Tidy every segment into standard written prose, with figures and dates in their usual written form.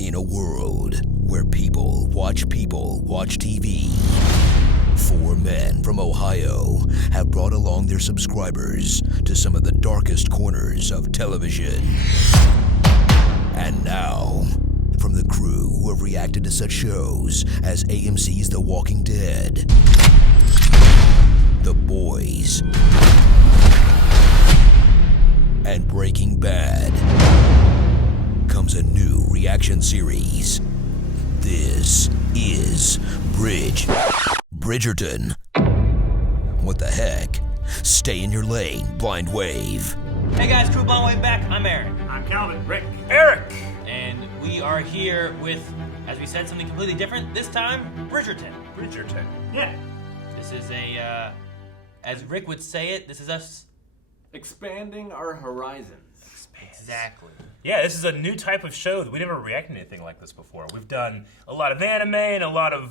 In a world where people watch TV, four men from Ohio have brought along their subscribers to some of the darkest corners of television. And now, from the crew who have reacted to such shows as AMC's The Walking Dead, The Boys, and Breaking Bad, comes a new reaction series. This is Bridgerton. What the heck? Stay in your lane, Blind Wave. Hey guys, crew Blind Wave back. I'm Aaron. I'm Calvin. Rick. Eric. And we are here with, as we said, something completely different. This time, Bridgerton. Bridgerton. Yeah. This is a, as Rick would say it, this is us. Expanding our horizons. Exactly. Yeah, this is a new type of show that we never reacted to anything like this before. We've done a lot of anime and a lot of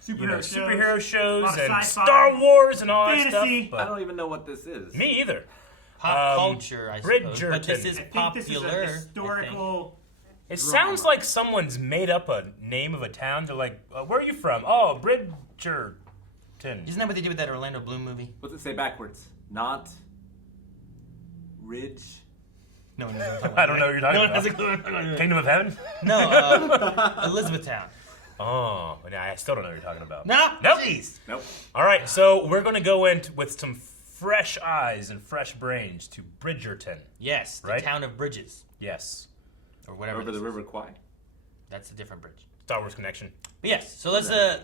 superhero shows a lot of and sci-fi, Star Wars and all fantasy. that stuff. I don't even know what this is. Me either. Pop culture, I suppose. Bridgerton. But this is I think popular. this is a historical. It sounds like someone's made up a name of a town. They're like, where are you from? Oh, Bridgerton. Isn't that what they did with that Orlando Bloom movie? What's it say backwards? Not Ridge. No. I don't know what you're talking about. Kingdom of Heaven? No, Elizabethtown. Oh, yeah, I still don't know what you're talking about. No? Nope. Jeez. Nope. All right, so we're going to go in with some fresh eyes and fresh brains to Bridgerton. Yes, the Right? town of bridges. Yes. Or whatever. Over the this River is. Kwai. That's a different bridge. Star Wars connection. But yes, so let's I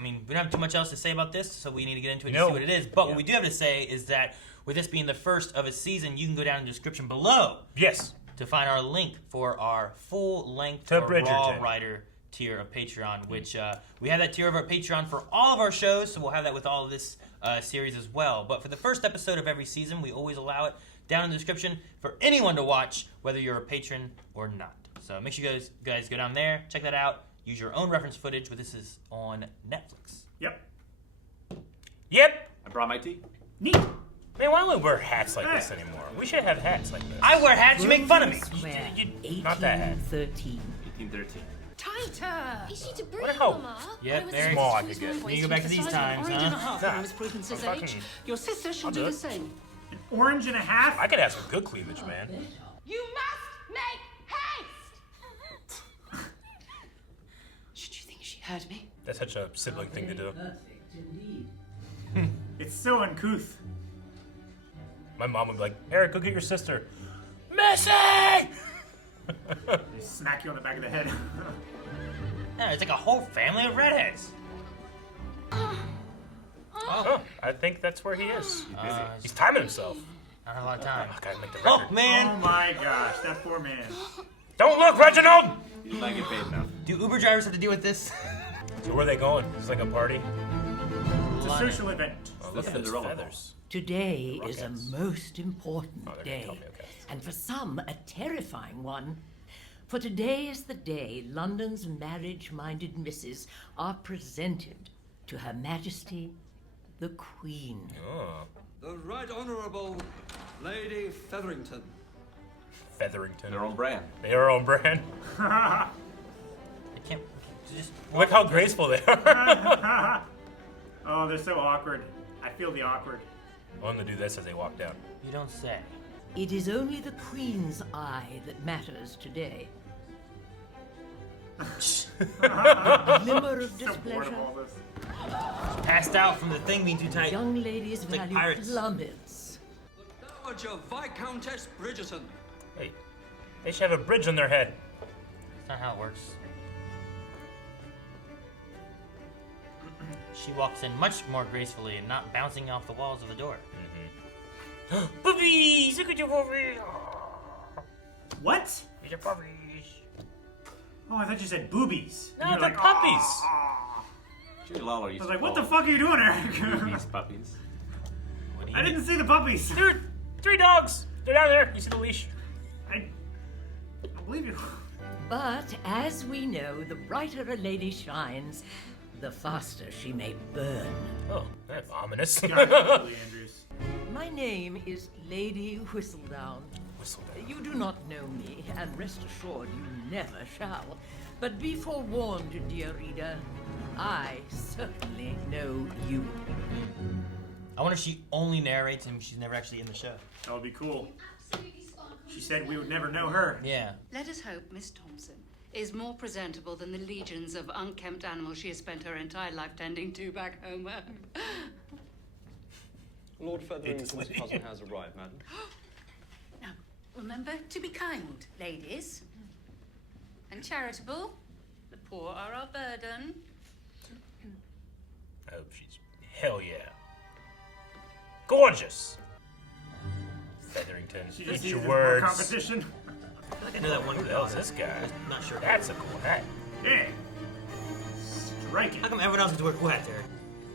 mean, we don't have too much else to say about this, so we need to get into it and No. see what it is. But what we do have to say is that with this being the first of a season, you can go down in the description below Yes. to find our link for our full-length To or Raw Bridgerton. Writer tier of Patreon, which we have that tier of our Patreon for all of our shows, so we'll have that with all of this series as well. But for the first episode of every season, we always allow it down in the description for anyone to watch, whether you're a patron or not. So make sure you guys go down there, check that out, use your own reference footage, but this is on Netflix. Yep. Yep. I brought my tea. Neat. Man, why don't we wear hats like this anymore? We should have hats like this. I wear hats, you make fun of me. Square, Not that hat. 1813. 1813. Tighter! Is she to breathe, What how Mama? Yep, very small I could get. When you go back to these times, huh? When I was Prudence's I'm age, fucking- your sister shall I'll do do the it. same. An orange and a half. I could have some good cleavage, man. You must make haste! Should you think she heard me? That's such a sibling thing to do. It's so uncouth. My mom would be like, Eric, go get your sister. Missy! They smack you on the back of the head. Yeah, it's like a whole family of redheads. Oh, I think that's where he is. He's timing himself. Not a lot of time. I gotta make the Oh, record. Oh man. my gosh, that poor man. Don't look, Reginald! You did not get paid enough. Do Uber drivers have to deal with this? So where are they going? Is this like a party? It's a social event. Oh, look at those Cinderella feathers. Today is a Rockets. most important Oh, they're gonna day, tell me, okay. and for some, a terrifying one. For today is the day London's marriage-minded misses are presented to Her Majesty, the Queen. Oh, The Right Honourable Lady Featherington. Featherington. Their own brand. They are own brand. I can't just. Look how graceful they are. Oh, they're so awkward. I feel the awkward. I want them to do this as they walk down. You don't say. It is only the Queen's eye that matters today. A glimmer of So bored displeasure. of all this. Passed out from the thing being too tight. Young ladies' like value pirates. plummets. The Dowager Viscountess Bridgerton. Hey, they should have a bridge on their head. That's not how it works. She walks in much more gracefully and not bouncing off the walls of the door. Puppies! Look at your puppies! What? These are puppies. Oh, I thought you said boobies. No, And you're they're like, puppies. "Aw." Jerry Lawler I used was to like, what call the fuck are you doing, Eric? These puppies. What do you I mean? didn't see the puppies. Dude, 3 dogs. They're down there. You see the leash? I believe you. But as we know, the brighter a lady shines, the faster she may burn. Oh, that's ominous. God, Julie Andrews. My name is Lady Whistledown. Whistledown. You do not know me, and rest assured you never shall. But be forewarned, dear reader, I certainly know you. I wonder if she only narrates him. She's never actually in the show. That would be cool. She said we would never know her. Yeah. Let us hope Miss Thompson is more presentable than the legions of unkempt animals she has spent her entire life tending to back home. Lord Featherington's cousin has arrived, madam. Now, remember to be kind, ladies. And charitable. The poor are our burden. I hope she's hell yeah. Gorgeous. Featherington, She just eat your needed more words. competition. I feel like I know that one Who girl. the hell is this guy? Not sure. That's a cool hat. Yeah. Striking. How come everyone else gets to wear cool hats, Eric?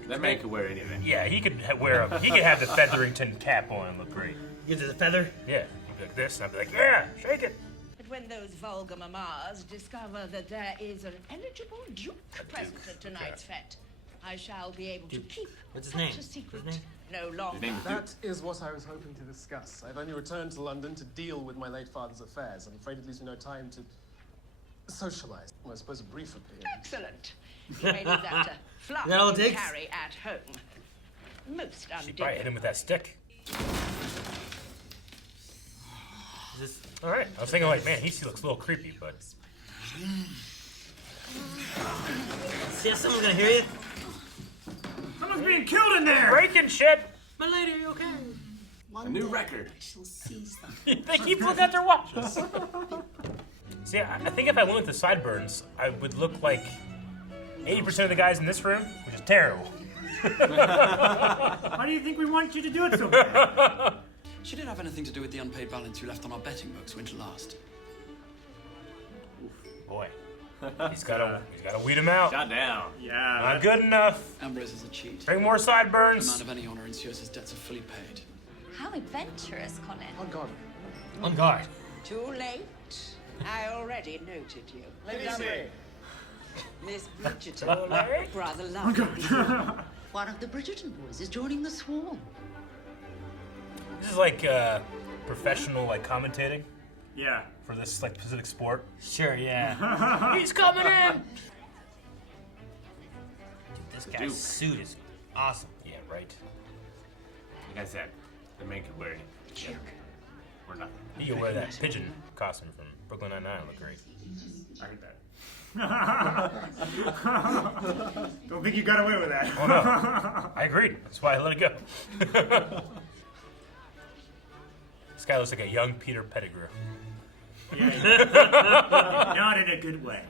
That man could wear anything. Yeah, he could he could have the Featherington cap on and look great. Gives it a feather. Yeah, he'd be like this, and I'd be like, yeah, shake it. But when those vulgar mammas discover that there is an eligible duke present at tonight's fete, I shall be able to keep What's his such name? a secret What's his no longer. His name is Duke. That is what I was hoping to discuss. I've only returned to London to deal with my late father's affairs. I'm afraid it leaves me no time to socialize. Well, I suppose a brief appearance. Excellent. You may leave that to fluff that all it you takes? carry at home. Most She probably hit undignified. him with that stick. Is this... All right, I was thinking like, man, he looks a little creepy, but See if someone's gonna hear you? Someone's being killed in there! breaking shit. My lady, are you okay? A new record. They keep looking at their watches. See, I think if I went with the sideburns, I would look like 80% of the guys in this room, which is terrible. Why do you think we want you to do it so bad? Should it have anything to do with the unpaid balance you left on our betting books winter last? Boy, he's gotta weed him out. Shot down. Yeah. Not good enough. Ambrose is a cheat. Bring more A sideburns. man of any honor ensures his debts are fully paid. How adventurous, Colin. Oh, God. On guard. Too late. I already noted you. Lady Amber. Miss Bridgerton. Brother lovely. One of the Bridgerton boys is joining the swarm. This is like professional like commentating Yeah. for this like specific sport. Sure, yeah. He's coming in! Dude, this guy's Duke. suit is awesome. Yeah, right. Like I said, the man could wear anything. Or nothing. You can wear that pigeon costume from Brooklyn Nine-Nine. Look great. I heard that. Don't think you got away with that. Oh no, I agreed. That's why I let it go. This guy looks like a young Peter Pettigrew. Not in a good way.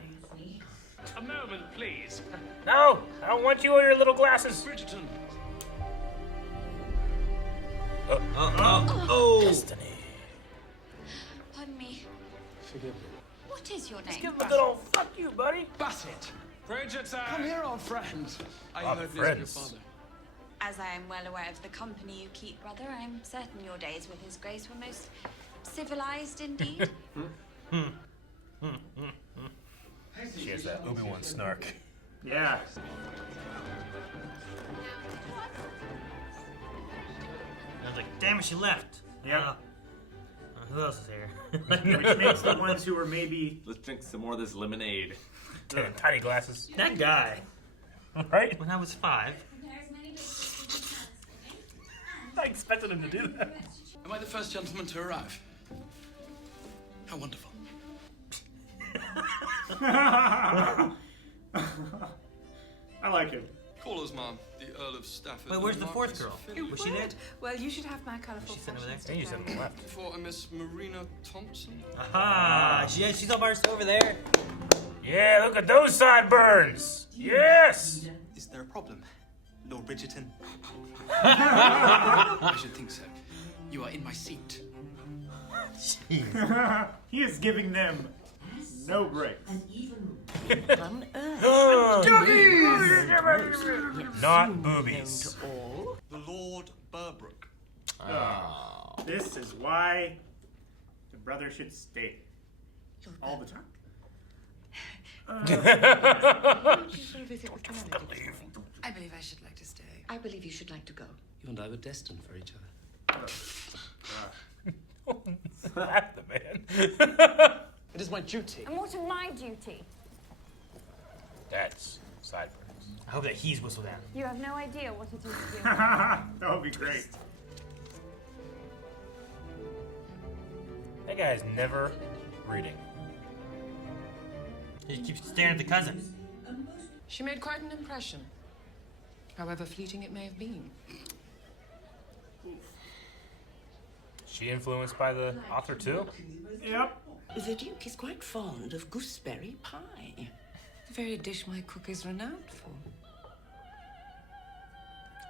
A moment, please. No, I don't want you or your little glasses. Bridgerton! Oh! Destiny. Pardon me. Forgive me. What is your name? Give him a good old fuck you, buddy. Bassett! Bridgerton! Come here, old friend. I Our heard news of your friends. father. As I am well aware of the company you keep, brother, I am certain your days with His Grace were most civilized indeed. She has that Obi-Wan snark. Yeah. I was like, damn it, she left. Yeah. Who else is here? Which makes the ones who were maybe. Let's drink some more of this lemonade. Tiny glasses. That guy. Right? When I was 5. I expected him to do that. Am I the first gentleman to arrive? How wonderful. I like him. Call us, Mom. The Earl of Stafford. Wait, where's the fourth girl? Was she there? Well, you should have my colourful She's sitting over there. And you said on the left. For a Miss Marina Thompson. Aha! She's all by herself over there. Yeah, look at those sideburns. Yes. Is there a problem, Lord Bridgerton? I should think so. You are in my seat. He is giving them no break. On earth, Not boobies. all. The Lord Burbrook. This is why the brother should stay all the time. I believe I should like to stay. I believe you should like to go. You and I were destined for each other. slap the man. It is my duty. And what of my duty? That's sideburns. I hope that he's Whistledown. You have no idea what it is to do. That would be great. That guy's never reading. He keeps staring at the cousin. She made quite an impression, however fleeting it may have been. She influenced by the author too? Yep. The Duke is quite fond of gooseberry pie. The very dish my cook is renowned for.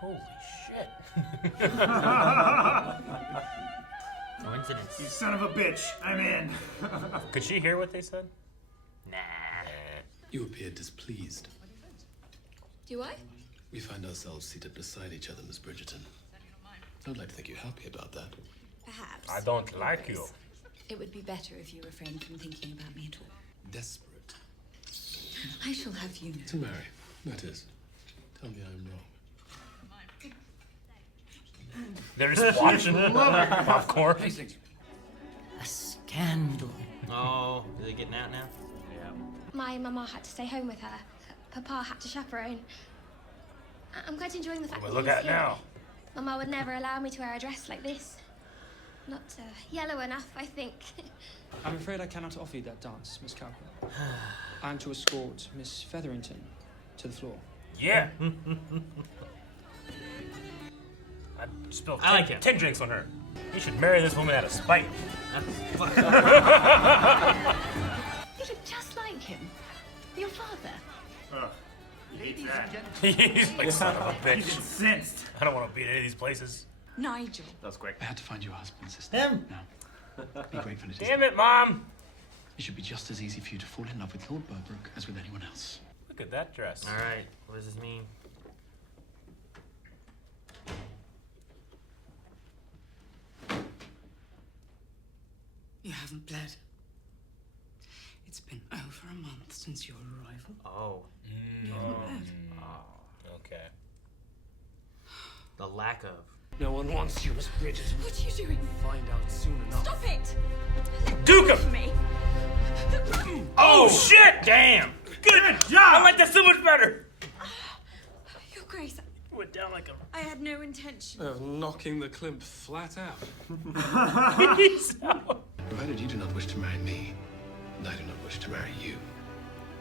Holy shit. Coincidence. You son of a bitch. I'm in. Could she hear what they said? Nah. You appear displeased. Do I? We find ourselves seated beside each other, Miss Bridgerton. I would like to think you're happy about that. Perhaps. I don't like you. It would be better if you refrained from thinking about me at all. Desperate. I shall have you know. To marry, that is. Tell me I'm wrong. They're just watching popcorn. A scandal. Oh, are they getting out now? Yeah. My mama had to stay home with her. Papa had to chaperone. I'm quite enjoying the fact Well, that look he's at it here. now. Mama would never allow me to wear a dress like this. Not yellow enough, I think. I'm afraid I cannot offer you that dance, Miss Cowper. I'm to escort Miss Featherington to the floor. Yeah. I spilled I like him. 10 drinks on her. You should marry this woman out of spite. You look just like him. Your father. Ugh. He hates that. He's like, son of a bitch. He's incensed. I don't want to be in any of these places. Nigel. That was quick. I had to find you a husband, sister. Him. Now, be grateful it is. Damn it, Mom. It should be just as easy for you to fall in love with Lord Burbrook as with anyone else. Look at that dress. All right. What does this mean? You haven't bled. It's been over a month since your arrival. Oh. You haven't bled. Okay. The lack of. No one wants you, Miss Bridgerton. What are you doing? Find out soon enough. Stop it! Duke For him! me. Oh, shit! Damn! Good job! I like that so much better! Your Grace, Went down like a... I had no intention. Of knocking the Klimp flat out. Provided you do not wish to marry me, and I do not wish to marry you,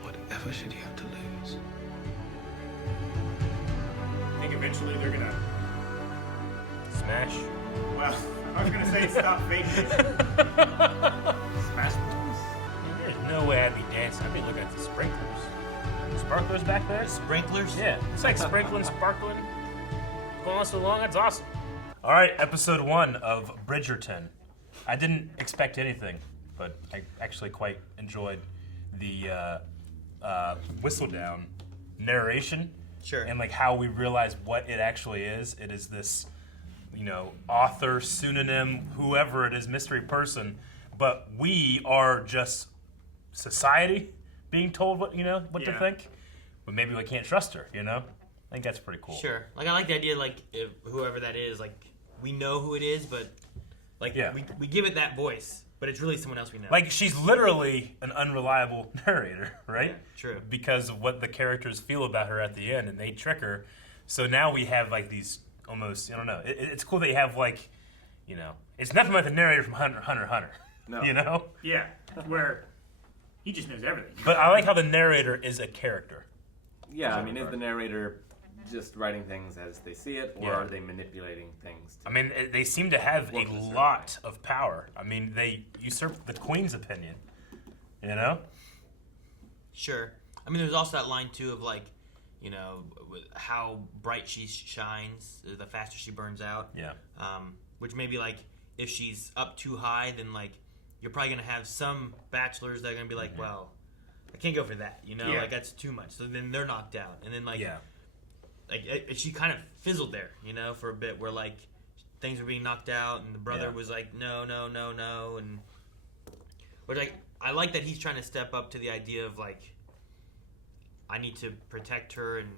whatever should you have to lose? I think eventually they're gonna. Smash. Well, I was gonna say stop faking it. Smash. There's no way I'd be dancing. I'd be looking at the sprinklers. Sparklers back there? Sprinklers? Yeah. It's like sprinkling, sparkling. Going on so long, that's awesome. All right, episode 1 of Bridgerton. I didn't expect anything, but I actually quite enjoyed the Whistledown narration. Sure. And like how we realize what it actually is. It is this, author, pseudonym, whoever it is, mystery person. But we are just society being told what to think. But maybe we can't trust her, I think that's pretty cool. Sure. Like, I like the idea, like, if whoever that is, like, we know who it is, but, like, we give it that voice, but it's really someone else we know. Like, she's literally an unreliable narrator, right? Yeah, true. Because of what the characters feel about her at the end, and they trick her. So now we have, like, these almost, I don't know. It's cool that you have, like, it's nothing like the narrator from Hunter. No. Yeah, where he just knows everything. But I like how the narrator is a character. Yeah, I mean, is the narrator just writing things as they see it, or are they manipulating things? I mean, they seem to have a lot of power. I mean, they usurp the queen's opinion, Sure. I mean, there's also that line, too, of, like, how bright she shines, the faster she burns out. Yeah. Which maybe, like, if she's up too high, then, like, you're probably going to have some bachelors that are going to be like, well, I can't go for that, Like, that's too much. So then they're knocked out. And then, like, she kind of fizzled there, for a bit where, like, things were being knocked out and the brother was like, no. And, but, like, I like that he's trying to step up to the idea of, like, I need to protect her and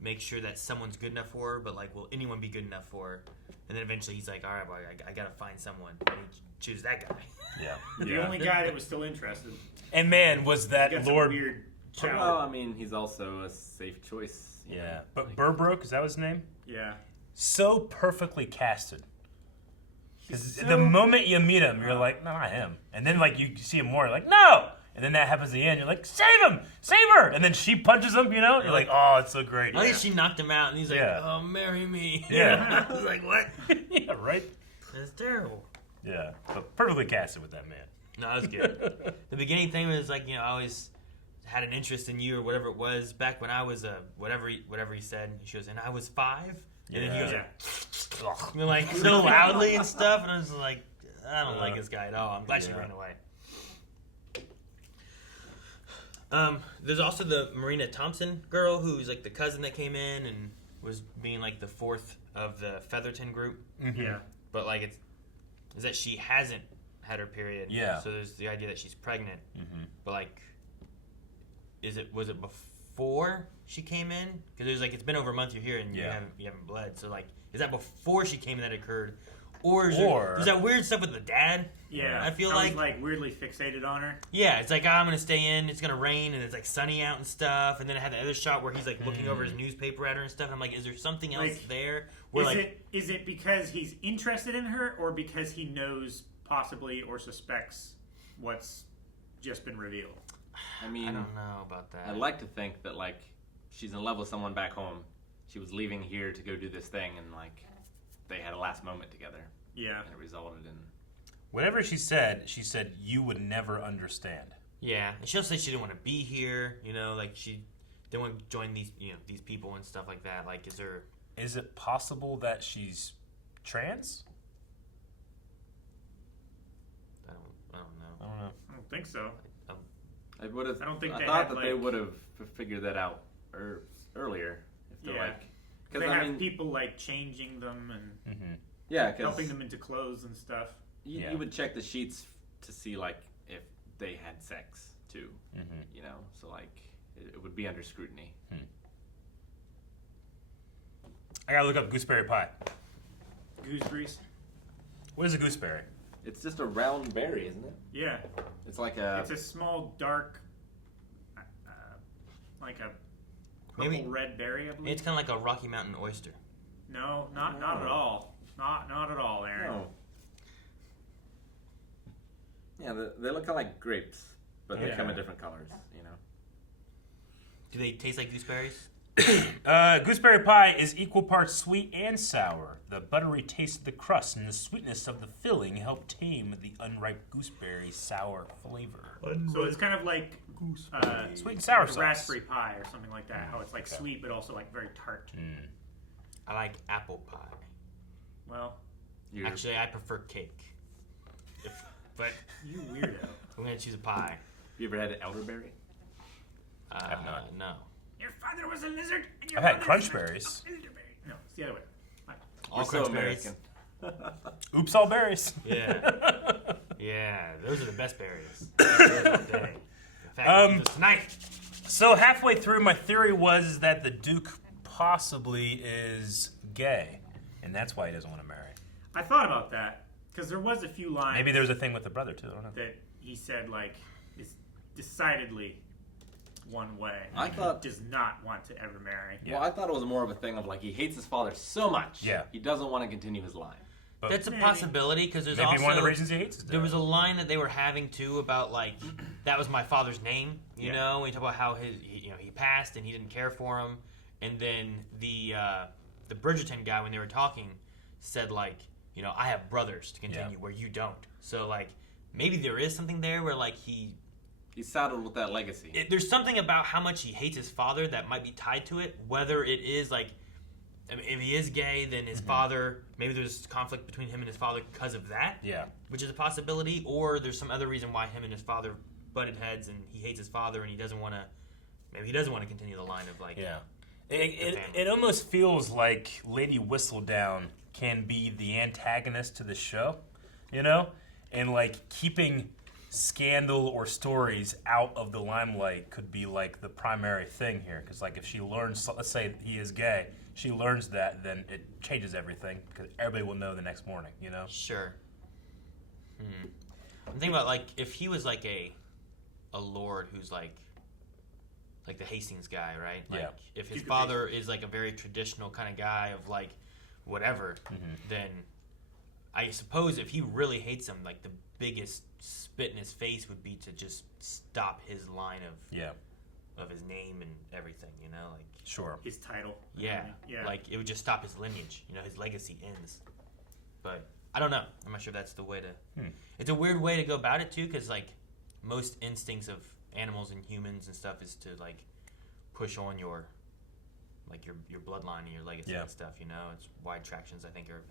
make sure that someone's good enough for her, but like, will anyone be good enough for her? And then eventually he's like, all right, boy, I gotta find someone. And he chooses that guy. Yeah. The only guy that was still interested. And man, was that Lord... Weird well, I mean, he's also a safe choice. Yeah. But Burbrook, is that his name? Yeah. So perfectly casted. Because the moment you meet him, you're like, no, not him. And then like you see him more, you're like, no! And then that happens at the end, you're like, save him! Save her! And then she punches him, you know? You're like, oh, it's so great. I think she knocked him out, and he's like, oh, marry me. Yeah. I was like, what? Yeah, right? That's terrible. Yeah. But perfectly casted with that man. No, that was good. The beginning thing was like, I always had an interest in you or whatever it was back when I was whatever he said. She goes, and I was 5? And then he goes, like so loudly and stuff, and I was like, I don't like this guy at all. I'm glad she ran away. There's also the Marina Thompson girl who's like the cousin that came in and was being like the 4th of the Featherton group. Mm-hmm. Yeah. But like is that she hasn't had her period. Yeah. So there's the idea that she's pregnant. Mm-hmm. But like, was it before she came in? Because there's like, it's been over a month you're here and you haven't bled. So like, is that before she came in that occurred? Or there's that weird stuff with the dad? Yeah. I feel he's like weirdly fixated on her. Yeah, it's like, I'm going to stay in, it's going to rain, and it's like sunny out and stuff. And then I had the other shot where he's like looking over his newspaper at her and stuff. And I'm like, is there something else there? Where is it because he's interested in her or because he knows possibly or suspects what's just been revealed? I mean, I don't know about that. I'd like to think that like she's in love with someone back home. She was leaving here to go do this thing, and like they had a last moment together. Yeah. And it resulted in... Whatever she said you would never understand. Yeah. And she'll say she didn't want to be here, like she didn't want to join these, these people and stuff like that. Like, is it possible that she's trans? I don't know. I don't think so. I don't think they thought had, that they would have figured that out earlier. If they're like, they have people like changing them and helping them into clothes and stuff. You would check the sheets to see like if they had sex too. So like it would be under scrutiny. I gotta look up gooseberry pie. Gooseberries? What is a gooseberry? It's just a round berry, isn't it? Yeah. It's like It's a small, dark, like a purple red berry, I believe. It's kind of like a Rocky Mountain oyster. No, not at all. Not at all, Aaron. No. Yeah, they look kind of like grapes, but they come in different colors, Do they taste like gooseberries? Gooseberry pie is equal parts sweet and sour. The buttery taste of the crust and the sweetness of the filling help tame the unripe gooseberry sour flavor. So it's kind of like sweet and sour like sauce. raspberry pie or something like that. How it's like sweet but also like very tart. I like apple pie. Well, actually, I prefer cake. But you weirdo. I'm gonna choose a pie. You ever had an elderberry? I have not. No. Your father was a lizard. And your I've had mother crunch was berries. No, it's the other way. All crunch berries. Oops, all berries. Yeah. Yeah, those are the best berries. In fact, tonight. So halfway through, my theory was that the Duke possibly is gay, and that's why he doesn't want to marry. I thought about that because there was a few lines. Maybe there was a thing with the brother too. I don't know. That he said like is decidedly one way. I thought does not want to ever marry. Well, I thought it was more of a thing of like he hates his father so much. Yeah. He doesn't want to continue his line. But that's a possibility because there's maybe also one of the reasons he hates his dad. There was a line that they were having too about like that was my father's name, you know. And you talk about how he passed and he didn't care for him, and then the Bridgerton guy when they were talking said like I have brothers to continue where you don't. So like maybe there is something there where like he's saddled with that legacy. There's something about how much he hates his father that might be tied to it. Whether it is like, I mean, if he is gay, then his father, maybe there's conflict between him and his father because of that. Yeah. Which is a possibility. Or there's some other reason why him and his father butted heads and he hates his father and he doesn't want to, maybe he doesn't want to continue the line of like. Yeah. It almost feels like Lady Whistledown can be the antagonist to the show, and like keeping scandal or stories out of the limelight could be like the primary thing here. Because like if she learns, let's say he is gay, she learns that, then it changes everything because everybody will know the next morning. You know? Sure. I'm thinking about like if he was like a lord who's like the Hastings guy, right? Like, Yeah. If his father is like a very traditional kind of guy of like whatever, then I suppose if he really hates him, like the biggest spit in his face would be to just stop his line of his name and everything, you know, like sure his title. Yeah, like it would just stop his lineage, you know, his legacy ends. But I don't know. I'm not sure that's the way to. It's a weird way to go about it too, because like most instincts of animals and humans and stuff is to like push on your bloodline and your legacy and stuff. You know, it's why attractions I think are.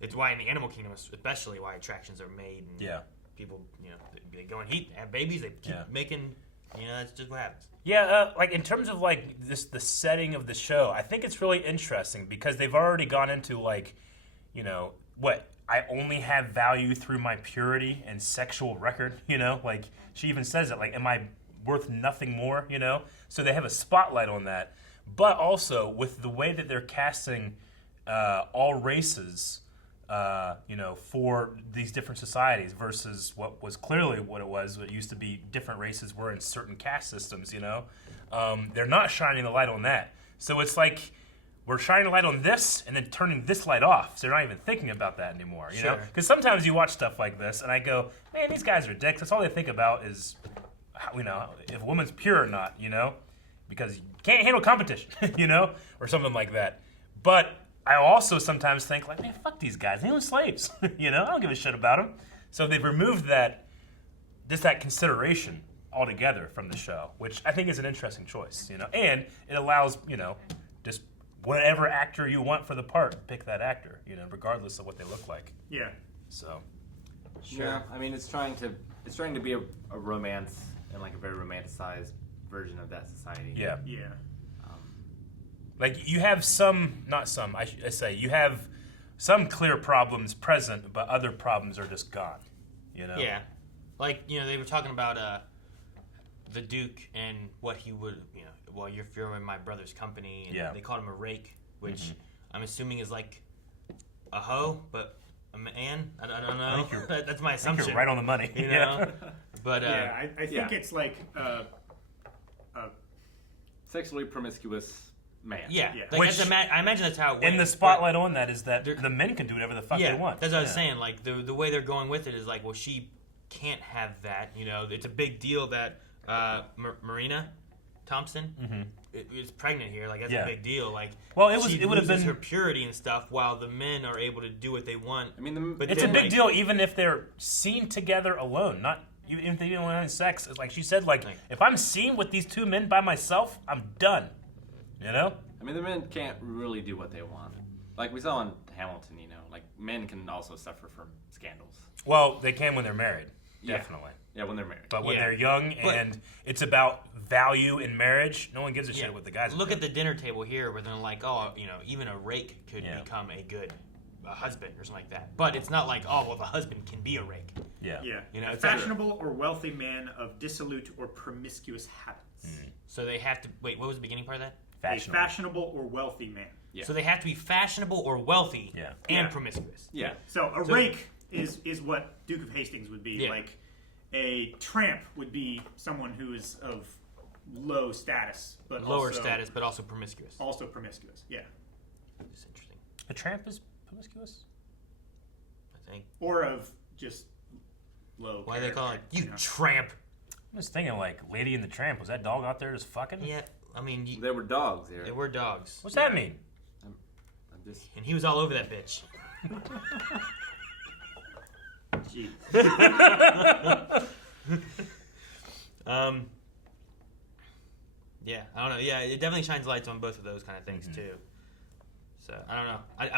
It's why in the animal kingdom, especially, why attractions are made. And people, you know, they go and have babies. They keep making. You know, that's just what happens. Yeah, like in terms of like the setting of the show, I think it's really interesting because they've already gone into like, you know, what I only have value through my purity and sexual record. You know, like she even says it. Like, am I worth nothing more? You know, so they have a spotlight on that, but also with the way that they're casting all races. You know, for these different societies versus what was clearly what it was. What used to be different races were in certain caste systems, you know. They're not shining the light on that. So it's like we're shining the light on this and then turning this light off. So they're not even thinking about that anymore, you know? Because sometimes you watch stuff like this and I go, man, these guys are dicks. That's all they think about is, you know, if a woman's pure or not, you know? Because you can't handle competition, you know? Or something like that. But I also sometimes think, like, man, fuck these guys. They own slaves. You know, I don't give a shit about them. So they've removed that consideration altogether from the show, which I think is an interesting choice, you know. And it allows, you know, just whatever actor you want for the part, pick that actor, you know, regardless of what they look like. Yeah. So. Sure. Yeah, I mean, it's trying to be a romance and like a very romanticized version of that society. Yeah. Yeah. Like, you have you have some clear problems present, but other problems are just gone, you know? Yeah. Like, you know, they were talking about the Duke and what he would, you know, well, if you're in my brother's company, and they called him a rake, which I'm assuming is like a hoe, but a man? I don't know. That's my assumption. I think you're right on the money. You know? But, I think it's like a sexually promiscuous man. Yeah. Like I imagine that's how it went. And the spotlight on that is that the men can do whatever the fuck they want. That's what I was saying. Like, the way they're going with it is like, well, she can't have that. You know, it's a big deal that Marina Thompson is pregnant here. Like, that's a big deal. Like, well, it would have been her purity and stuff, while the men are able to do what they want. I mean, it's a big deal even if they're seen together alone, not even if they don't have sex. It's like she said, like, if I'm seen with these two men by myself, I'm done. You know? I mean, the men can't really do what they want. Like we saw in Hamilton, you know, like men can also suffer from scandals. Well, they can when they're married, definitely. Yeah, when they're married. But when they're young and it's about value in marriage, no one gives a shit what the guys look at the dinner table here where they're like, oh, you know, even a rake could become a good husband or something like that. But it's not like, oh, well, the husband can be a rake. Yeah. You know, a fashionable or wealthy man of dissolute or promiscuous habits. So they have to, wait, what was the beginning part of that? A fashionable or wealthy man. Yeah. So they have to be fashionable or wealthy and promiscuous. Yeah. So a rake is what Duke of Hastings would be. Yeah. Like a tramp would be someone who is of low status, but lower status, but also promiscuous. Also promiscuous. Yeah. It's interesting. A tramp is promiscuous? I think. Or of just low. Why do they call it you tramp? I'm just thinking, like, Lady and the Tramp. Was that dog out there just fucking? Yeah. I mean, they were dogs. They were dogs. What's that mean? I'm just. And he was all over that bitch. Jeez. Yeah, I don't know. Yeah, it definitely shines lights on both of those kind of things too. So I don't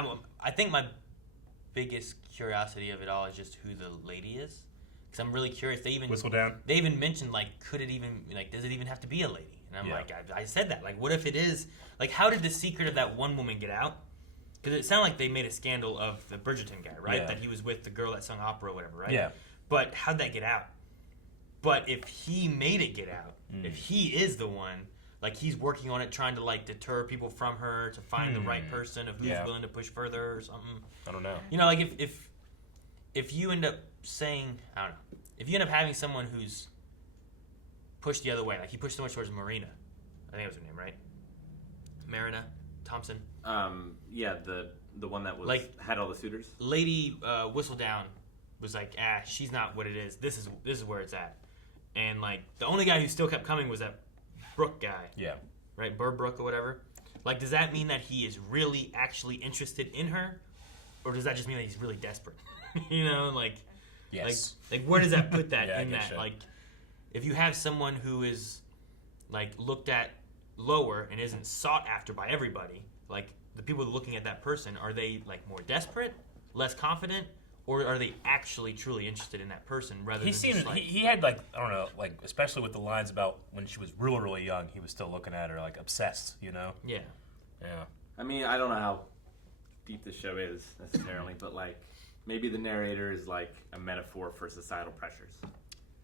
know. I think my biggest curiosity of it all is just who the lady is, because I'm really curious. They even Whistledown. They even mentioned like, could it even like, does it even have to be a lady? And I'm like, I said that. Like, what if it is? Like, how did the secret of that one woman get out? Because it sounded like they made a scandal of the Bridgerton guy, right? Yeah. That he was with the girl that sung opera or whatever, right? Yeah. But how'd that get out? But if he made it get out, if he is the one, like he's working on it, trying to like deter people from her to find the right person of who's willing to push further or something. I don't know. You know, like if you end up saying, I don't know, if you end up having someone who's pushed the other way, like he pushed so much towards Marina, I think that was her name, right? Marina Thompson. Yeah, the one that was like had all the suitors. Lady Whistledown was like, she's not what it is. This is where it's at. And like the only guy who still kept coming was that Brooke guy. Yeah. Right, Burbrook or whatever. Like, does that mean that he is really actually interested in her, or does that just mean that he's really desperate? You know, like, yes. Like where does that put that in that? You. Like, if you have someone who is like looked at lower and isn't sought after by everybody, like the people looking at that person, are they like more desperate, less confident, or are they actually truly interested in that person rather than seemed, just like... He had like, I don't know, like especially with the lines about when she was really, really young, he was still looking at her like obsessed, you know? Yeah. Yeah. I mean, I don't know how deep this show is necessarily, but like maybe the narrator is like a metaphor for societal pressures.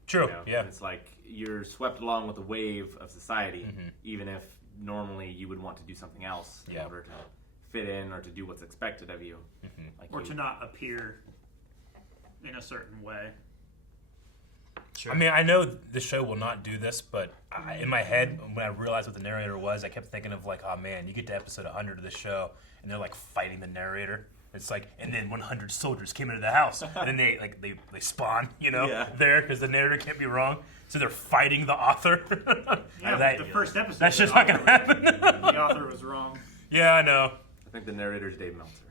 True, You know? yeah. It's like you're swept along with the wave of society, even if normally you would want to do something else in order to fit in or to do what's expected of you. Like or to not appear in a certain way. Sure. I mean, I know the show will not do this, but in my head, when I realized what the narrator was, I kept thinking of like, oh man, you get to episode 100 of the show, and they're like fighting the narrator. It's like, and then 100 soldiers came into the house, and then they spawn, you know, there because the narrator can't be wrong. So they're fighting the author. Yeah, the first episode. That's just not gonna happen. The author was wrong. Yeah, I know. I think the narrator's Dave Meltzer.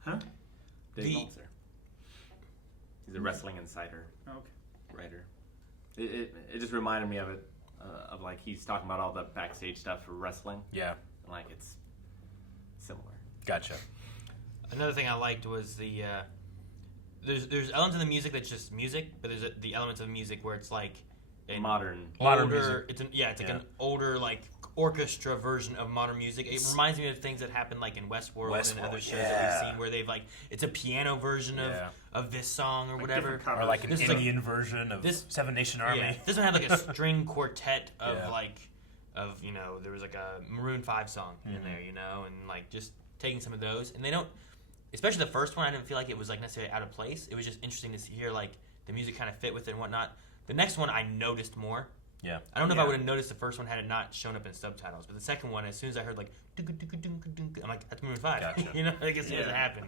Huh? Dave Meltzer. He's a wrestling insider. Okay. Writer. It just reminded me of it, of like he's talking about all the backstage stuff for wrestling. Yeah. And like it's similar. Gotcha. Another thing I liked was the there's elements of the music that's just music, but there's the elements of music where it's like modern music. It's like an older like orchestra version of modern music. It reminds me of things that happen like in Westworld and other shows that we've seen where they've like it's a piano version of this song or like whatever, or like an Indian version of Seven Nation Army. Yeah. This one had like a string quartet of like you know, there was like a Maroon 5 song in there, you know, and like just taking some of those, and they don't, especially the first one, I didn't feel like it was like necessarily out of place. It was just interesting to hear like the music kind of fit with it and whatnot. The next one I noticed more. Yeah. I don't know if I would have noticed the first one had it not shown up in subtitles, but the second one, as soon as I heard like I'm like, that's Maroon 5. Gotcha. You know, like as soon as it happened.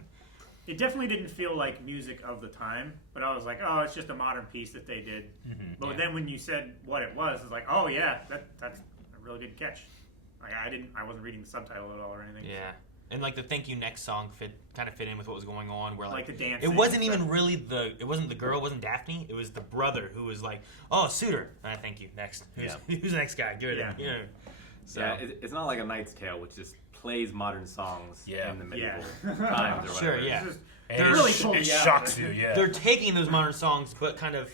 It definitely didn't feel like music of the time, but I was like, oh, it's just a modern piece that they did. But then when you said what it was, it's like, oh yeah, that's a really good catch. Like I wasn't reading the subtitle at all or anything. Yeah. And like the "Thank You Next" song kind of fit in with what was going on. Where like the dance. It wasn't even really it wasn't the girl, it wasn't Daphne. It was the brother who was like, "Oh, suitor." Thank you. Next. Who's the next guy? Give it. Yeah. You know. So it's not like A Knight's Tale, which just plays modern songs in the medieval times or whatever. Sure. Yeah. They're really it shocks you. Yeah. They're taking those modern songs, but kind of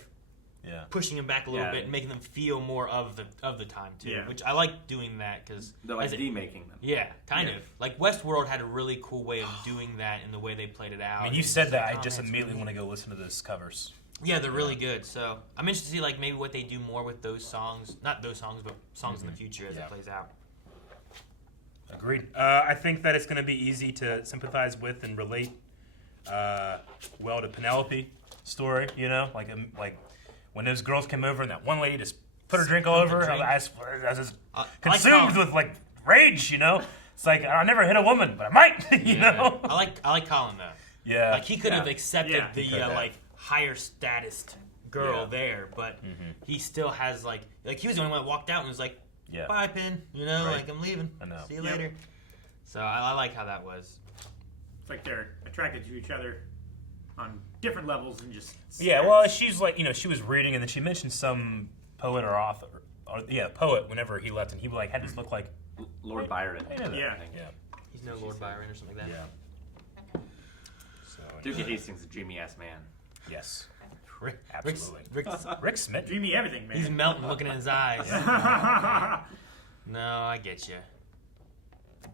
pushing them back a little bit and making them feel more of the time too, which I like doing that because they're like demaking them. Yeah, kind of. Like Westworld had a really cool way of doing that in the way they played it out. I mean, you said that, I just immediately want to go listen to those covers. Yeah, they're really good. So I'm interested to see like maybe what they do more with those songs, not those songs, but songs in the future as it plays out. Agreed. I think that it's going to be easy to sympathize with and relate well to Penelope's story. You know, like when those girls came over and that one lady just put her drink all over her, I was just consumed with like rage. You know, it's like I never hit a woman, but I might. You know. I like Colin though. Yeah. Like he could have accepted the like higher status girl there, but he still has like he was the only one that walked out and was like, bye, Pin. You know, like I'm leaving. I know. See you later. So I like how that was. It's like they're attracted to each other on different levels and just. Yeah, well, she's like, you know, she was reading and then she mentioned some poet or author, poet whenever he left, and he like had this look like Lord Byron. Yeah. He's no Lord Byron or something like that. Yeah. So Duke of Hastings, a dreamy ass man. Yes. Absolutely. Rick Smith. Dreamy everything, man. He's melting, looking in his eyes. No, I get you.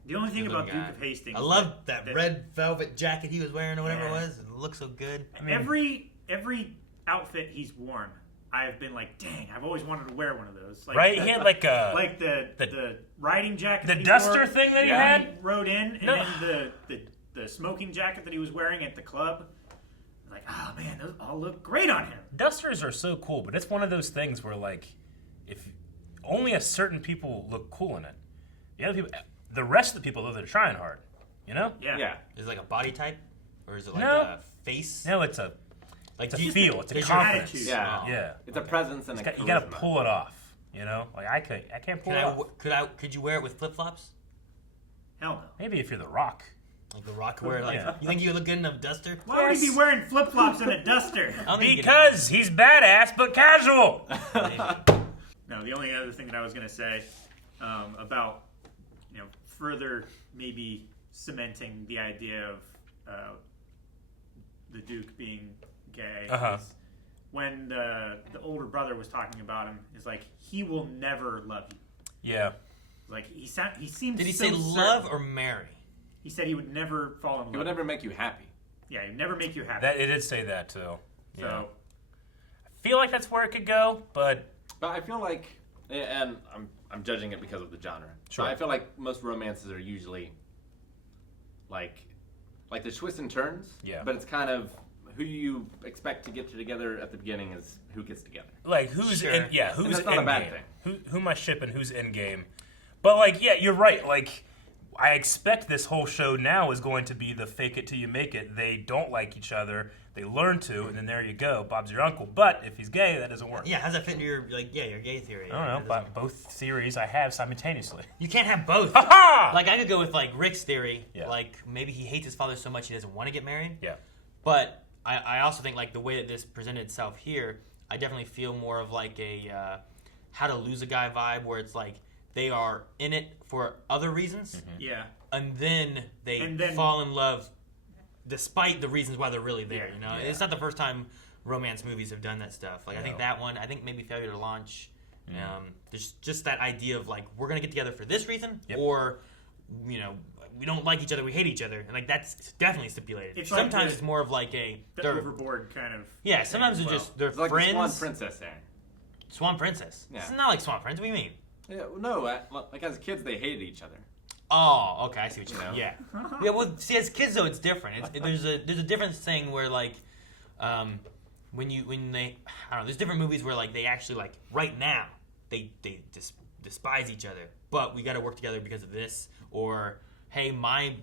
The only thing about Duke of Hastings, I love that red velvet jacket he was wearing or whatever it was. It looked so good. I mean, every outfit he's worn, I've been like, dang, I've always wanted to wear one of those. Like, Right? He had like a the riding jacket, the that he duster wore thing that he when had? he rode in, and No. then the smoking jacket that he was wearing at the club. Like, oh man, those all look great on him. Dusters are so cool, but it's one of those things where like, if only a certain people look cool in it, the other people, the rest of the people, though, they're trying hard. You know? Yeah. Is it like a body type, or is it like No. a face? No, it's a Like it's a feel. It's a does your confidence. attitude- Yeah. Yeah. It's a presence and You got to pull it off. You know, like I can't pull it off. Could you wear it with flip flops? Hell no. Maybe if you're The Rock. Like The Rock wear like Yeah. you think you would look good in a duster? Why would he be wearing flip flops and a duster? Because he's badass but casual. No, the only other thing that I was going to say about, further maybe cementing the idea of the Duke being gay is when the older brother was talking about him, is like, he will never love you. Yeah. Like, he seemed Did he so say love certain. or marry? He said he would never fall in love. He would never make you happy. Yeah, he would never make you happy. That it did say that too. Yeah. So I feel like that's where it could go, but I feel like, and I'm judging it because of the genre. Sure. But I feel like most romances are usually like the twists and turns. Yeah. But it's kind of who you expect to get together at the beginning is who gets together. like who's Sure. in? Yeah, And who's that's not a in bad game? thing. Who am I shipping? Who's in game? But like, yeah, you're right. Like, I expect this whole show now is going to be the fake it till you make it. They don't like each other. They learn to, and then there you go. Bob's your uncle. But if he's gay, that doesn't work. Yeah, how's that fit into your your gay theory? I don't know, but both theories I have simultaneously. You can't have both. Ha-ha! Like I could go with like Rick's theory. Yeah. Like maybe he hates his father so much he doesn't want to get married. Yeah. But I also think like the way that this presented itself here, I definitely feel more of like a how to lose a guy vibe, where it's like they are in it for other reasons. Yeah. And then they fall in love despite the reasons why they're really there. You know, it's not the first time romance movies have done that stuff. Like I think that one, I think maybe Failure to Launch. There's just that idea of like we're gonna get together for this reason, or we don't like each other, we hate each other, and like that's definitely stipulated. It's sometimes like it's more of like the overboard kind of. Yeah, sometimes thing it's as just they're It's like friends. the Swan Princess there. Swan Princess. Yeah. It's not like Swan Princess. What do you mean? Yeah, no, like as kids they hated each other. Oh, okay, I see what you mean. Yeah, yeah. Well, see, as kids though, it's different. There's a difference thing where like, when they I don't know. There's different movies where like they actually like right now they despise each other, but we got to work together because of this. Or hey, my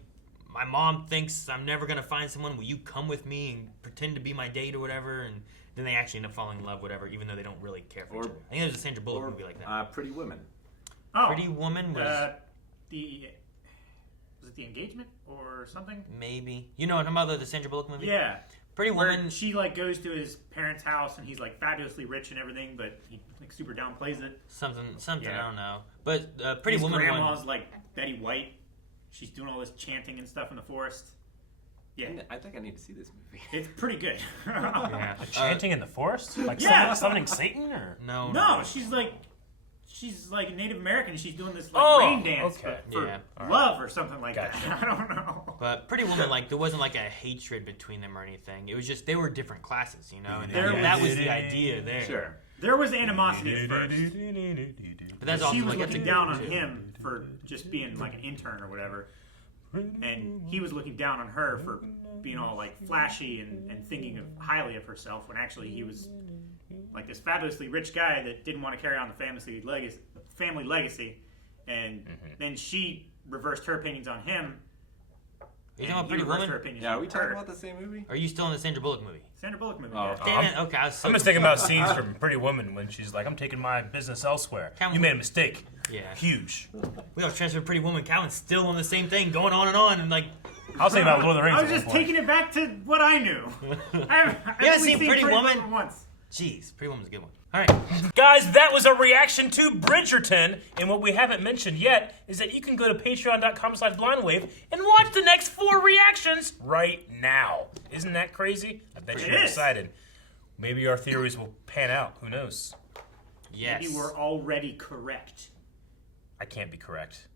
mom thinks I'm never gonna find someone. Will you come with me and pretend to be my date or whatever? And then they actually end up falling in love, whatever, even though they don't really care for each other. I think there's a Sandra Bullock movie like that. Pretty Women. Oh, Pretty Woman was was it The Engagement or something? maybe you know what I'm talking about, the Sandra Bullock movie. Yeah. Pretty Where Woman. she like goes to his parents' house and he's like fabulously rich and everything, but he like super downplays it. Something. Yeah. I don't know. But Pretty His Woman grandma's one. like Betty White. She's doing all this chanting and stuff in the forest. Yeah, I think I need to see this movie. it's pretty good. Yeah. Chanting in the forest? Like Yeah. summoning Satan? Or No, she's like Native American. She's doing this like Oh, rain dance okay. for Yeah. love or something like Gotcha. that. I don't know. But Pretty Woman, like there wasn't like a hatred between them or anything. It was just they were different classes, you know, and that was the idea there. Sure. There was animosity at first. But that's she also was like looking down on him for just being like an intern or whatever, and he was looking down on her for being all like flashy and thinking highly of herself, when actually he was like this fabulously rich guy that didn't want to carry on the family legacy, and then she reversed her opinions on him. Are you talking about Pretty Woman? Yeah, are we talking about the same movie? Are you still in the Sandra Bullock movie? Sandra Bullock movie. Oh, Damn it. Okay, I was so I'm just thinking about scenes from Pretty Woman when she's like, I'm taking my business elsewhere. You made a mistake. Yeah. Huge. We got transferred Pretty Woman. Calvin's still on the same thing, going on, and like. I was thinking about Lord of the Rings. I was just taking it back to what I knew. I've You haven't only seen Pretty Woman? once. Jeez, Pretty Woman's a good one. All right. Guys, that was a reaction to Bridgerton, and what we haven't mentioned yet is that you can go to patreon.com/blindwave and watch the next 4 reactions right now. Isn't that crazy? I bet you're excited. Maybe our theories will pan out. Who knows? Yes. Maybe we're already correct. I can't be correct.